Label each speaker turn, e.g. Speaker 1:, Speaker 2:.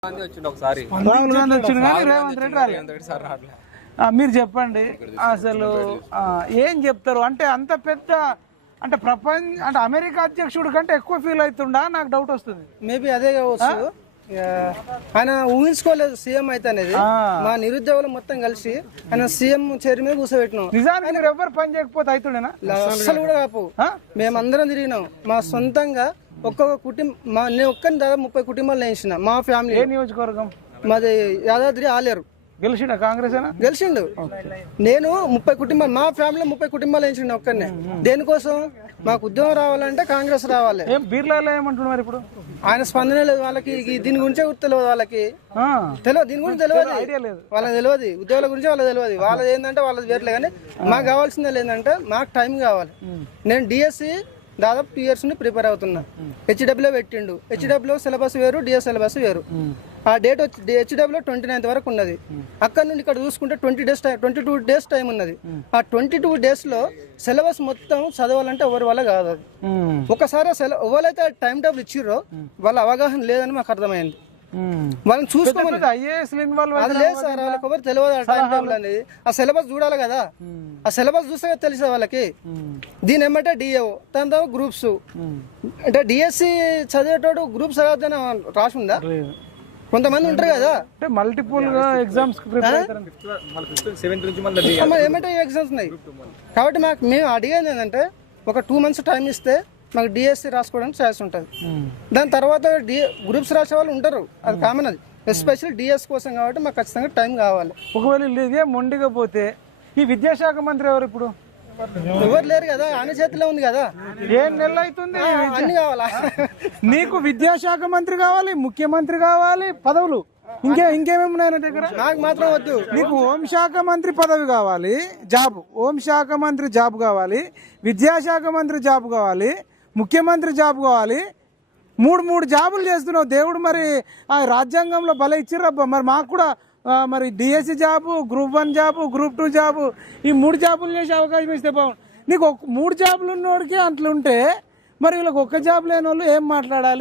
Speaker 1: రాహుల్ గాంధీ వచ్చిండు కానీ రేవంత్ రెడ్డి రాలేదు. మీరు చెప్పండి అసలు ఏం చెప్తారు అంటే అంత పెద్ద అంటే అంటే అమెరికా అధ్యక్షుడు కంటే ఎక్కువ ఫీల్ అవుతుండా నాకు డౌట్ వస్తుంది.
Speaker 2: మేబీ అదే కావచ్చు. ఆయన ఊహించుకోలేదు సీఎం అయితే అనేది. మా నిరుద్యోగులు మొత్తం కలిసి ఆయన సీఎం చైర్ మీద కూర్చోబెట్టినాం.
Speaker 1: నిజానికి మీరు ఎవరు పని చేయకపోతే అవుతుండేనా?
Speaker 2: అసలు కూడా కాపు. మేమందరం తిరిగినాం మా సొంతంగా. ఒక్కొక్క కుటుంబం నేను ఒక్కని దాదాపు 30 కుటుంబాలు వేయించిన మా ఫ్యామిలీ.
Speaker 1: ఏ నియోజకవర్గం?
Speaker 2: మాది యాదాద్రి ఆలేరు.
Speaker 1: గెలిచిండా కాంగ్రెస్
Speaker 2: గెలిచిండు. నేను 30 కుటుంబాలు మా ఫ్యామిలీ 30 కుటుంబాలు వేయించిండు ఒక్కనే. దేనికోసం? మాకు ఉద్యోగం రావాలంటే కాంగ్రెస్ రావాలి.
Speaker 1: బీర్లాలో ఏమంటున్నారు ఇప్పుడు?
Speaker 2: ఆయన స్పందన లేదు వాళ్ళకి. దీని గురించే తెలియదు వాళ్ళకి. తెలియదు దీని గురించి తెలియదు వాళ్ళకి. తెలియదు ఉద్యోగాల గురించి వాళ్ళకి తెలియదు. వాళ్ళది ఏంటంటే వాళ్ళది వేరలే. కానీ మాకు కావాల్సిందే ఏంటంటే మాకు టైం కావాలి. నేను డిఎస్సి దాదాపు 2 years నుండి ప్రిపేర్ అవుతున్నా. హెచ్డబ్ల్యూ పెట్టిండు. హెచ్డబ్ల్యూ సిలబస్ వేరు, డిఎస్ సిలబస్ వేరు. ఆ డేట్ వచ్చి హెచ్డబ్ల్యూ 29th వరకు ఉన్నది. అక్కడ నుండి ఇక్కడ చూసుకుంటే 22 days టైం ఉన్నది. ఆ 22 days లో సిలబస్ మొత్తం చదవాలంటే ఎవరి వల్ల కాదు. అది ఒకసారి ఎవరైతే టైం టేబుల్ ఇచ్చిర్రో వాళ్ళ అవగాహన లేదని మాకు అర్థమైంది. వాళ్ళని చూసుకోమని అది లేదు సార్. వాళ్ళకి ఎవరు తెలియదు ఆ టైం టేబుల్ అనేది. ఆ సిలబస్ చూడాలి కదా. ఆ సిలబస్ చూస్తే తెలిసే వాళ్ళకి. దీని ఏమంటే డిఏఓ దాని తర్వాత గ్రూప్స్. అంటే డిఎస్సి చదివేటోడు గ్రూప్స్ చదవద్దని రాసి ఉందా? కొంతమంది ఉంటారు కదా
Speaker 1: మల్టిపుల్ ఎగ్జామ్స్
Speaker 2: ఏమంటే ఎగ్జామ్స్ ఉన్నాయి. కాబట్టి మేము అడిగేది ఏంటంటే ఒక 2 months టైం ఇస్తే మాకు డిఎస్సి రాసుకోవడానికి ఛాయిస్ ఉంటుంది. దాని తర్వాత గ్రూప్స్ రాసే వాళ్ళు ఉంటారు. అది కామన్. అది ఎస్పెషల్లీ డిఎస్ కోసం కాబట్టి మాకు ఖచ్చితంగా టైం కావాలి.
Speaker 1: ఒకవేళ ఇదే మొండిగా పోతే ఈ విద్యాశాఖ మంత్రి ఎవరు ఇప్పుడు?
Speaker 2: ఎవరు లేరు కదా. ఆయన చేతిలో ఉంది కదా.
Speaker 1: 7 నెలలు అవుతుంది.
Speaker 2: అన్ని కావాలా
Speaker 1: నీకు? విద్యాశాఖ మంత్రి కావాలి, ముఖ్యమంత్రి కావాలి, పదవులు ఇంకేమేమి ఉన్నాయి నా దగ్గర.
Speaker 2: నాకు మాత్రం వద్దు.
Speaker 1: నీకు హోంశాఖ మంత్రి పదవి కావాలి, జాబ్. హోంశాఖ మంత్రి జాబ్ కావాలి, విద్యాశాఖ మంత్రి జాబ్ కావాలి, ముఖ్యమంత్రి జాబ్ కావాలి. 3 జాబులు చేస్తున్నావు. దేవుడు మరి ఆ రాజ్యాంగంలో భలే ఇచ్చిర్రబ్బా. మరి మాకు కూడా మరి D S C job, group 1 job, group 2 job, ఈ 3 జాబులు చేసే అవకాశం ఇస్తే బాగుంది. నీకు 3 జాబులు ఉన్నోడికి అట్లుంటే మరి వీళ్ళకి 1 జాబ్ లేని వాళ్ళు ఏం మాట్లాడాలి?